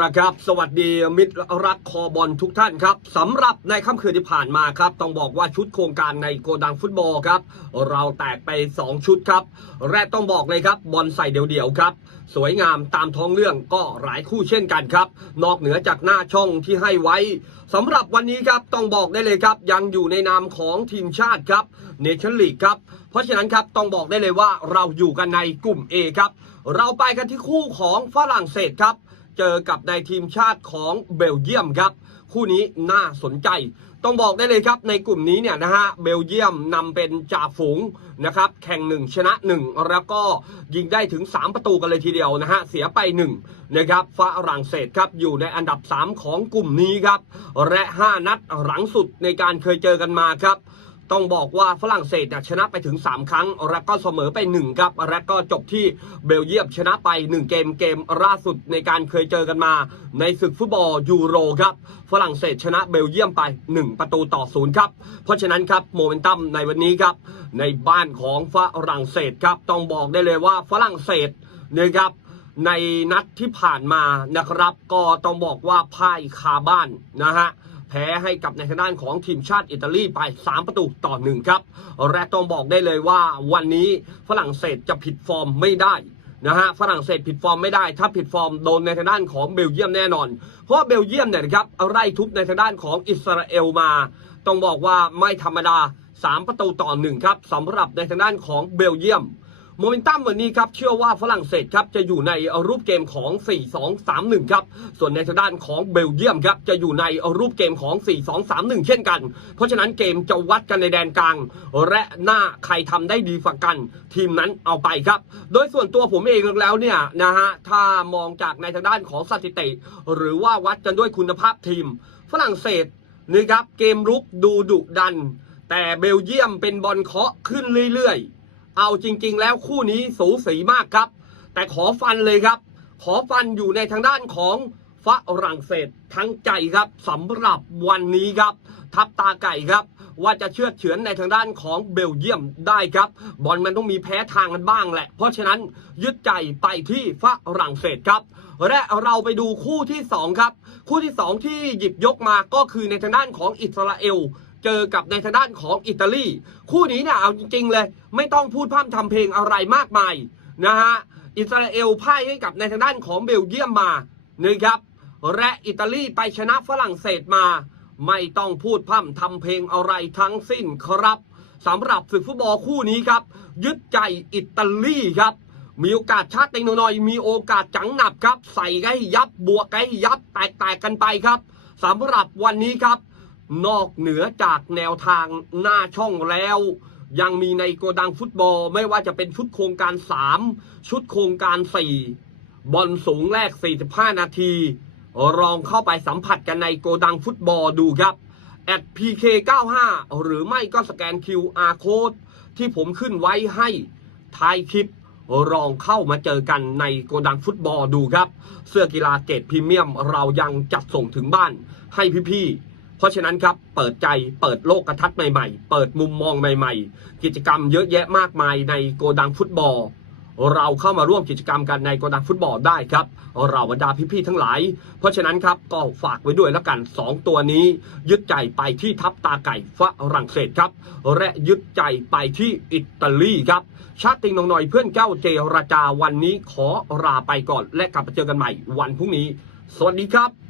ละครับ สวัสดีมิตรรักคอบอลทุกท่านครับสำหรับในค่ำคืนที่ผ่านมาครับ ต้องบอกว่าชุดโครงการในโกดังฟุตบอลครับ เราแตกไป 2 ชุดครับ แรกต้องบอกเลยครับบอลใส่เดี่ยวๆครับ สวยงามตามท้องเรื่องก็หลายคู่เช่นกันครับ นอกเหนือจากหน้าช่องที่ให้ไว้สำหรับวันนี้ครับต้องบอกได้เลยครับ ยังอยู่ในนามของทีมชาติครับเนชั่นลีกครับเพราะฉะนั้นครับต้องบอกได้เลยว่าเราอยู่กันในกลุ่ม A ครับเราไปกันที่คู่ของฝรั่งเศสครับ เจอกับในทีมชาติของเบลเยียมครับ คู่นี้น่าสนใจ ต้องบอกได้เลยครับในกลุ่มนี้เนี่ยนะฮะเบลเยียมนำเป็นจ่าฝูงนะครับแข่งหนึ่งชนะหนึ่งแล้วก็ยิงได้ถึง 3 ประตูกันเลยทีเดียวนะฮะเสียไป 1 นะครับฝรั่งเศสครับอยู่ในอันดับ 3 ของกลุ่มนี้ครับ และ 5 นัดหลังสุดในการเคยเจอกันมาครับ ต้องบอกว่าฝรั่งเศสเนี่ยชนะไปถึง 3 ครั้ง และก็เสมอไป 1 ครับ และก็จบที่เบลเยียมชนะไป 1 เกมเกมล่าสุดในการเคยเจอกันมา ในศึกฟุตบอลยูโรครับ ฝรั่งเศสชนะเบลเยียมไป 1 ประตูต่อศูนย์ครับ เพราะฉะนั้นครับโมเมนตัมในวันนี้ครับ ในบ้านของฝรั่งเศสครับ ต้องบอกได้เลยว่าฝรั่งเศสนะครับในนัดที่ผ่านมานะครับ ก็ต้องบอกว่าพ่ายคาบ้านนะฮะ แพ้ให้กับในทางด้านของทีมชาติอิตาลีไป 3 ประตูต่อหนึ่งครับและต้องบอกได้เลยว่าวันนี้ฝรั่งเศสจะผิดฟอร์มไม่ได้นะฮะฝรั่งเศสผิดฟอร์มไม่ได้ ถ้าผิดฟอร์มโดนในทางด้านของเบลเยียมแน่นอน เพราะเบลเยียมเนี่ยนะครับไล่ทุบในทางด้านของอิสราเอลมา ต้องบอกว่าไม่ธรรมดา 3 ประตูต่อหนึ่งครับสำหรับในทางด้านของเบลเยียม โมเมนตัมวันนี้ครับเชื่อว่าฝรั่งเศสครับจะอยู่ในรูปเกมของ 4-2-3-1 ครับ ส่วนในทางด้านของเบลเยียมครับจะอยู่ในรูปเกมของ 4-2-3-1 เช่นกัน เพราะฉะนั้นเกมจะวัดกันในแดนกลาง และหน้าใครทำได้ดีฝักกัน ทีมนั้นเอาไปครับ โดยส่วนตัวผมเองแล้วเนี่ยนะฮะถ้ามองจากในทางด้านของสถิติ หรือว่าวัดกันด้วยคุณภาพทีม ฝรั่งเศสนะครับเกมรุกดูดุดัน แต่เบลเยียมเป็นบอลเคาะขึ้นเรื่อยๆ เอาจริง ๆ แล้วคู่นี้สูสีมากครับ แต่ขอฟันเลยครับ ขอฟันอยู่ในทางด้านของฝรั่งเศสทั้งใจครับสำหรับวันนี้ครับ ทับตาไก่ครับ ว่าจะเชื่อเฉือนในทางด้านของเบลเยียมได้ครับ บอลมันต้องมีแพ้ทางกันบ้างแหละ เพราะฉะนั้นยึดใจไปที่ฝรั่งเศสครับ และเราไปดูคู่ที่ 2 ครับ คู่ที่ 2 ที่หยิบยกมาก็คือในทางด้านของอิสราเอล เจอกับในทางด้านของอิตาลี คู่นี้เนี่ยเอาจริงๆเลย ไม่ต้องพูดพร่ำทำเพลงอะไรมากมายนะฮะอิสราเอลพ่ายให้กับในทางด้านของเบลเยียมมานะครับและอิตาลีไปชนะฝรั่งเศสมา ไม่ต้องพูดพร่ำทำเพลงอะไรทั้งสิ้นครับสำหรับศึกฟุตบอลคู่นี้ครับ ยึดใจอิตาลีครับ มีโอกาสชาติเต็งน้อยๆมีโอกาสจังหนับครับ ใส่ให้ยับบวกให้ยับแตกๆกันไปครับสำหรับวันนี้ครับ นอกเหนือจากแนวทางหน้าช่องแล้ว ยังมีในโกดังฟุตบอล ไม่ว่าจะเป็นชุดโครงการ 3 ชุดโครงการ 4 บอลสูงแรก 45 นาที ลองเข้าไปสัมผัสกันในโกดังฟุตบอลดูครับ at pk95 หรือไม่ก็สแกน QR code ที่ผมขึ้นไว้ให้ท้ายคลิปลองเข้ามาเจอกันในโกดังฟุตบอลดูครับ เสื้อกีฬาเกรดพรีเมียมเรายังจัดส่งถึงบ้านให้พี่ๆ เพราะฉะนั้นครับ เปิดใจเปิดโลกกระทัดใหม่ๆ เปิดมุมมองใหม่ ๆ กิจกรรมเยอะแยะมากมายในโกดังฟุตบอล เราเข้ามาร่วมกิจกรรมกันในโกดังฟุตบอลได้ครับ เราบรรดาพี่ๆทั้งหลาย เพราะฉะนั้นครับก็ฝากไว้ด้วยแล้วกัน 2 ตัวนี้ ยึดใจไปที่ทับตาไก่ฝรั่งเศสครับ และยึดใจไปที่อิตาลีครับชาติงนองหน่อยเพื่อนเจ้าเจรจาวันนี้ขอลาไปก่อน และกลับมาเจอกันใหม่วันพรุ่งนี้ สวัสดีครับ